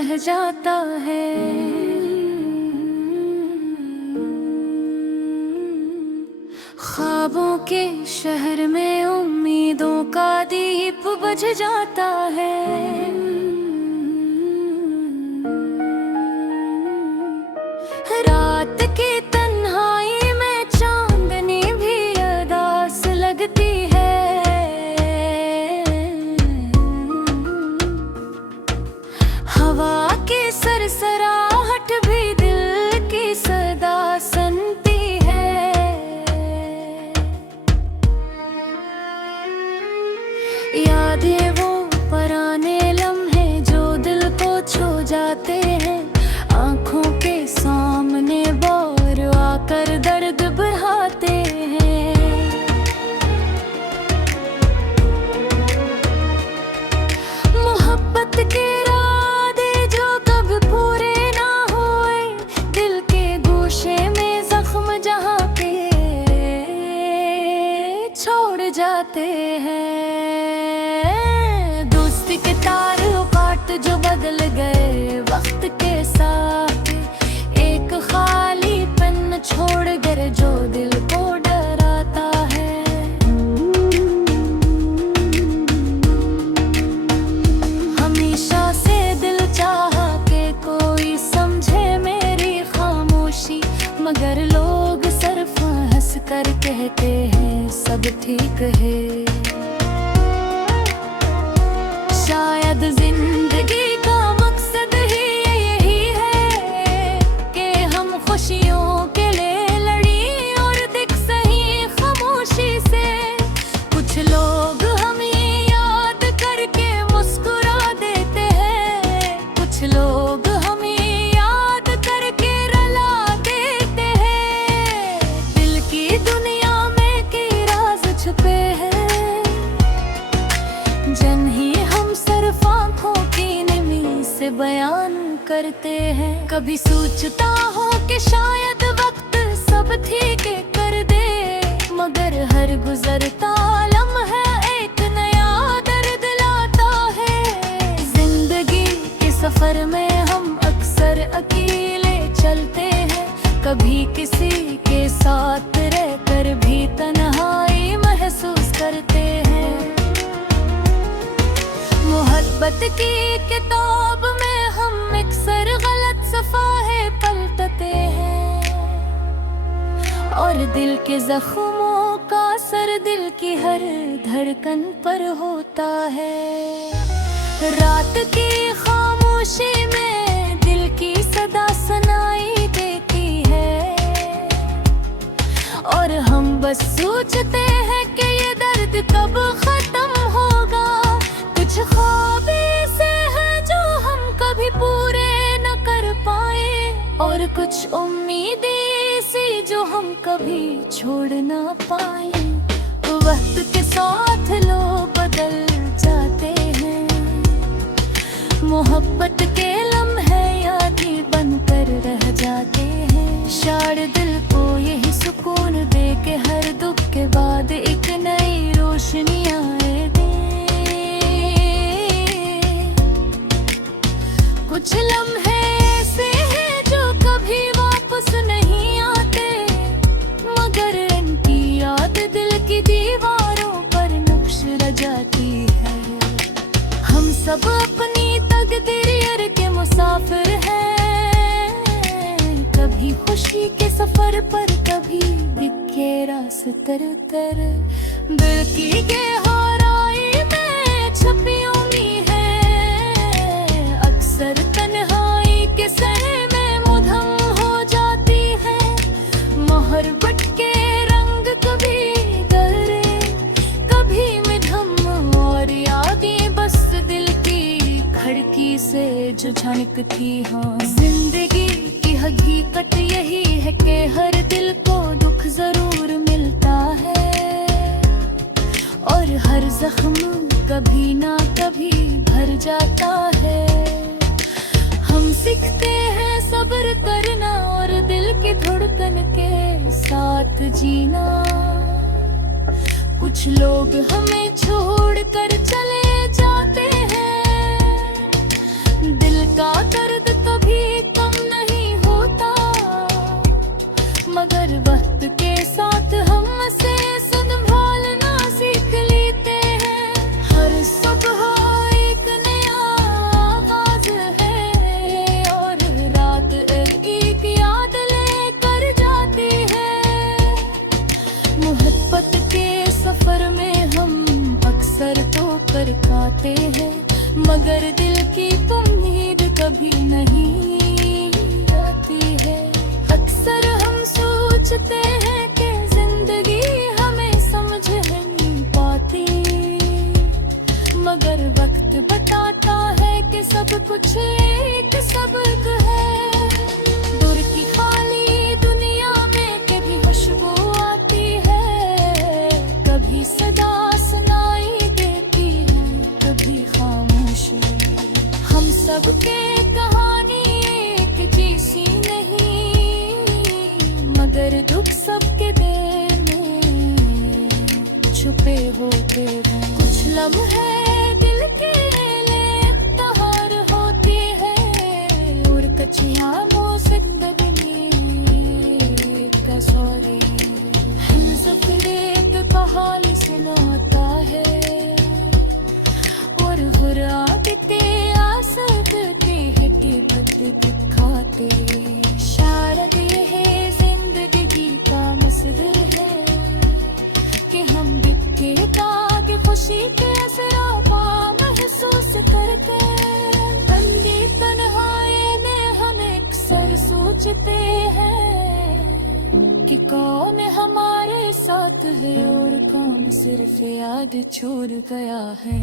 रह जाता है। ख्वाबों के शहर में उम्मीदों का दीप बुझ जाता है। रात की तन्हाई में चांदनी भी उदास लगती है। हवा की सरसराहट भी दिल की सदा सुनती है। यादें वो पुराने लम्हे जो दिल को छू जाते हैं। आँखों के सामने बोर आकर दर्द बढ़ाते हैं। मोहब्बत के रादे जो कभी पूरे ना हुए, दिल के गोशे में जख्म जहाँ पे छोड़ जाते हैं। दोस्ती के तार काट जो बदल गए वक्त के साथ, एक खाली पेन छोड़ गए जो दिल को डराता है। हमेशा से दिल चाहा कि कोई समझे मेरी खामोशी, मगर लोग सिर्फ हंस कर कहते हैं सब ठीक है। शायद जिंदगी का मकसद ही यही है कि हम खुशियों के लिए लड़ी और दिख सही खामोशी से। कुछ लोग हमें याद करके मुस्कुरा देते हैं, कुछ लोग हमें याद करके रुला देते हैं। दिल की दुनिया में के राज छुपे हैं, जन ही हम सिर्फ आँखों की नमी से बयान करते हैं। कभी सोचता हूँ कि शायद वक्त सब ठीक कर दे, मगर हर गुजरता लम्हा एक नया दर्द लाता है। जिंदगी के सफर में हम अक्सर अकेले चलते हैं, कभी किसी के साथ रहकर भी तन्हाई महसूस करते हैं। मोहब्बत की किताब में हम अक्सर गलत सफ़ाहे पलटते हैं, और दिल के जख्मों का असर दिल की हर धड़कन पर होता है। रात की खामोशी में दिल की सदा सुनाई देती है, और हम बस सोचते हैं कि ये दर्द कब खत्म होगा। कुछ ख्वाब ऐसे हैं जो हम कभी पूरे न कर पाए, और कुछ उम्मीदें ऐसी जो हम कभी छोड़ ना पाए। वक्त के साथ लोग बदल जाते हैं, मोहब्बत के लम्हे यादें बनकर रह जाते हैं। शायद दिल को यही सुकून दे के हर दुख के बाद एक नई रोशनी आए दे। कुछ लम्हे ऐसे हैं जो कभी वापस नहीं आते, मगर इनकी याद दिल की दीवारों पर नक्श रह जाती है। हम सब अपनी तकदीर के मुसाफिर हैं, कभी खुशी के सफर पर कभी दिखे रास्ते तर। दिल की गहराई में छपी उम्मीद तन्हाई के सहे में मुधम हो जाती है। मोहब्बत के रंग कभी गहरे कभी मध्यम, और यादें बस दिल की खिड़की से जो झनकती हैं। जिंदगी की हकीकत यही है कि हर दिल को दुख जरूर मिलता है, और हर जख्म कभी ना कभी भर जाता है। हम सीखते हैं सब्र करना और दिल की धड़कन के साथ जीना। कुछ लोग हमें छोड़ कर चले जाते हैं, दिल का कुछ एक सबक है। दूर की खाली दुनिया में कभी खुशबू आती है, कभी सदा सुनाई देती है, कभी खामोशी। हम सबके कहानी एक जैसी नहीं, मगर दुख सबके दिल में छुपे होते हैं। कुछ लम्हे दिल के लिए तहार होती है, और कच्चियां वो जिंदगी का सॉरी। हम सफरे पे कहानी सुनाता है, और हुर्रा बिते आ सकते हैं कि बत दिखाते। शायद ये है जिंदगी का मसदर है, कि हम बिके ताकि खुशी के असरा पा महसूस करके। बंदी तन्हाई में हम अक्सर सोचते हैं कि कौन हमारे साथ है और कौन सिर्फ याद छोड़ गया है।